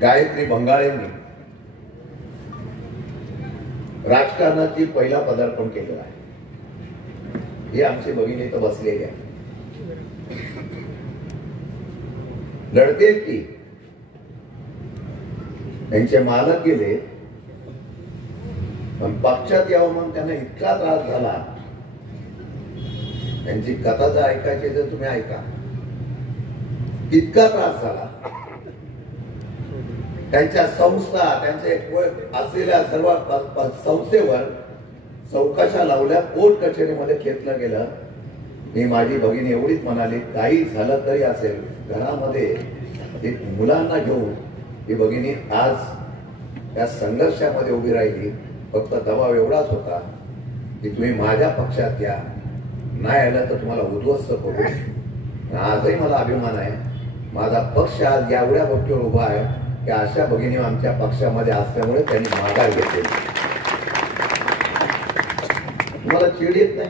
गायत्री बंगाळेंनी राजकारणाची पहिला पदार्पण केलेलं आहे। हे आमचे भगिनी इथं बसलेले आहे, लढते की त्यांचे मालक गेले, पण पक्षात यावं म्हणून त्यांना इतका त्रास झाला। त्यांची कथा जर ऐकायची तर तुम्ही ऐका, इतका त्रास झाला। त्यांच्या संस्था, त्यांचे असलेल्या सर्व संस्थेवर चौकशा लावल्या, कोर्ट कचेरीमध्ये खेचलं गेलं। मी माझी भगिनी एवढीच म्हणाली, काही झालं तरी असेल, घरामध्ये एक मुलांना घेऊन ही भगिनी आज त्या संघर्षामध्ये उभी राहिली। फक्त दबाव एवढाच होता की तुम्ही माझ्या पक्षात या, नाही आलं तर तुम्हाला उद्ध्वस्त करू। आजही मला अभिमान आहे, माझा पक्ष आज एवढ्या गोष्टीवर उभा आहे की अशा भगिनी आमच्या पक्षामध्ये असल्यामुळे त्यांनी माघार घेतली। तुम्हाला चिड येत नाही?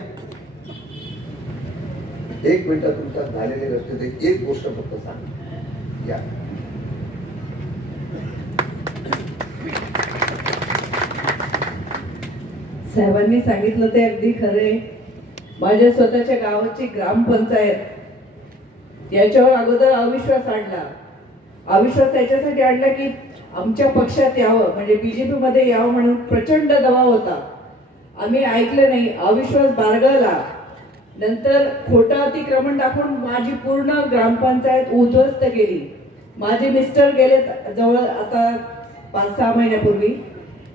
एक मिनिट तुमच्या झालेली गोष्ट एक गोष्ट फक्त सांग या। साहेबांनी सांगितलं ते अगदी खरे। माझ्या स्वतःच्या गावाची ग्रामपंचायत याच्यावर अगोदर अविश्वास आणला। अविश्वास याच्यासाठी आणला की आमच्या पक्षात यावं, म्हणजे बीजेपी मध्ये यावं म्हणून प्रचंड दबाव होता। आम्ही ऐकलं नाही, अविश्वास बाळगला। नंतर खोटं अतिक्रमण दाखवून माझी पूर्ण ग्रामपंचायत उद्ध्वस्त केली। माझे मिस्टर गेले जवळ आता 5-6 महिन्यापूर्वी।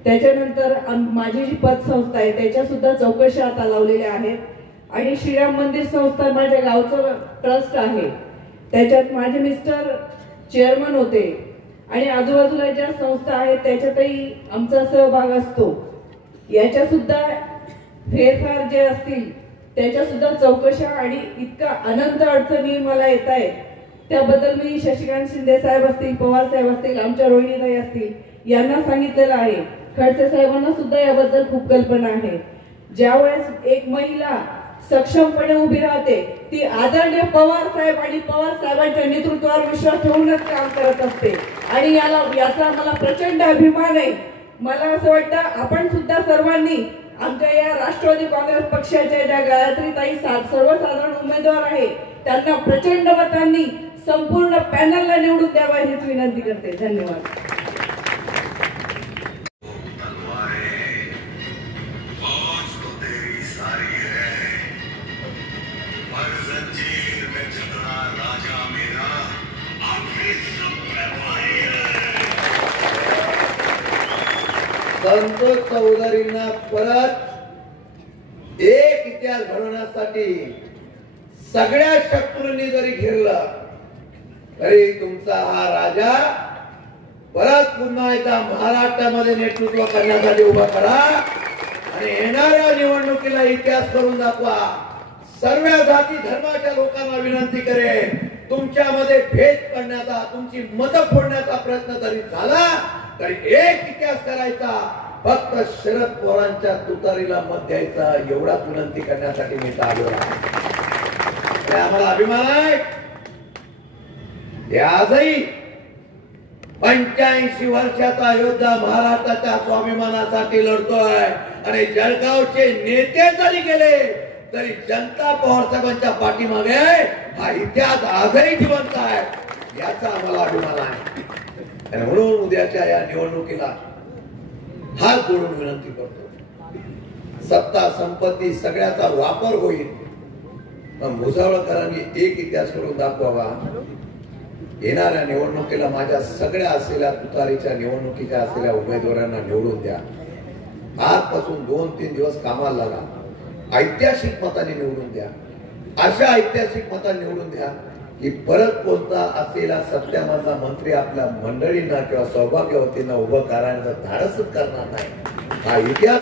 त्याच्यानंतर माझी जी पतसंस्था आहे त्याच्या सुद्धा चौकशा आता लावलेल्या आहेत, आणि श्रीराम मंदिर संस्था माझ्या गावचं ट्रस्ट आहे, त्याच्यात माझे मिस्टर चेअरमन होते, आणि आजूबाजूला ज्या संस्था आहेत त्याच्यातही आमचा सहभाग असतो। याच्या सुद्धा फेरफार जे असतील त्याच्या सुद्धा चौकशा, आणि इतका अनंत अडचणी मला येत आहेत त्याबद्दल मी शशिकांत शिंदे साहेब असतील, पवार साहेब असतील, आमच्या रोहिणीताई असतील यांना सांगितलेलं आहे। खडसे साहेबांना सुद्धा याबद्दल खूप कल्पना आहे। ज्यावेळेस एक महिला सक्षमपणे उभी राहते ती आदरणीय पवार साहेब आणि पवार साहेबांच्या नेतृत्वावर विश्वास ठेवूनच काम करत असते, आणि याचा मला प्रचंड अभिमान आहे। मला असं वाटतं आपण सुद्धा सर्वांनी आमच्या या राष्ट्रवादी काँग्रेस पक्षाच्या ज्या गायत्रीताई सर्वसाधारण उमेदवार आहे त्यांना प्रचंड मतांनी संपूर्ण पॅनलला निवडून द्यावा हीच विनंती करते। धन्यवाद। संतोष चौधरींना परत एक इतिहास घडवण्यासाठी सगळ्या शत्रूंनी जरी घेरलं तरी तुमचा हा राजा परत पुन्हा एकदा महाराष्ट्रामध्ये नेतृत्व करण्यासाठी उभा करा, आणि येणाऱ्या निवडणुकीला इतिहास करून दाखवा। सर्व जाती धर्माच्या लोकांना विनंती करेन, तुमच्यामध्ये भेद करण्याचा, तुमची मतं फोडण्याचा प्रयत्न जरी झाला तरी एक इतिहास करायचा, फक्त शरद पवारांच्या तुतारीला मत द्यायचा, एवढाच विनंती करण्यासाठी मी आलो आहे। आम्हाला अभिमान आहे। आजही 85 वर्षाचा योद्धा महाराष्ट्राच्या स्वाभिमानासाठी लढतोय, आणि जळगावचे नेते जरी गेले तरी जनता पवार साहेबांच्या पाठीमागे आहे। हा इतिहास आजही जिवंत आहे, याचा आम्हाला अभिमान आहे। आणि म्हणून उद्याच्या या निवडणुकीला हात जोडून विनंती करतो, सत्ता संपत्ती सगळ्याचा वापर होईल, पण भुसावळकरांनी एक इतिहास करून दाखवावा। येणाऱ्या निवडणुकीला माझ्या सगळ्या असलेल्या तुतारीच्या निवडणुकीच्या असलेल्या उमेदवारांना निवडून द्या। आजपासून 2-3 दिवस कामाला लागा, ऐतिहासिक मताने निवडून द्या। अशा ऐतिहासिक मताने निवडून द्या की परत कोणता असलेला सत्यामधला मंत्री आपल्या मंडळींना किंवा सौभाग्यवतींना उभं करण्याचं धाडसच करणार नाही। हा इतिहास